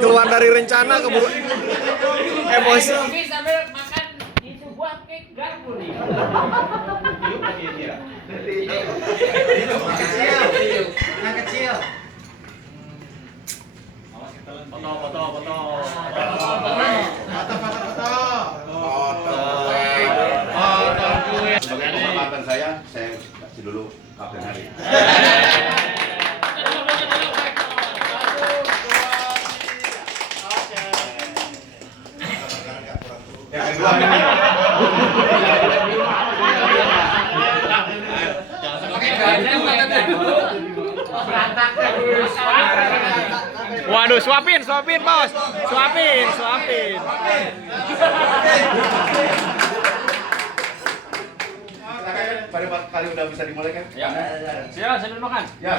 Keluar dari rencana keburu emosi. Sambil makan itu buat cake garpu nih. Yang kecil. Foto. Sebagai penghormatan saya kasih dulu Kapten Hari. Yang kedua ini. Waduh, suapin bos, suapin. Pada kali udah bisa dimulai kan? Ya. Silakan sambil makan. Ya.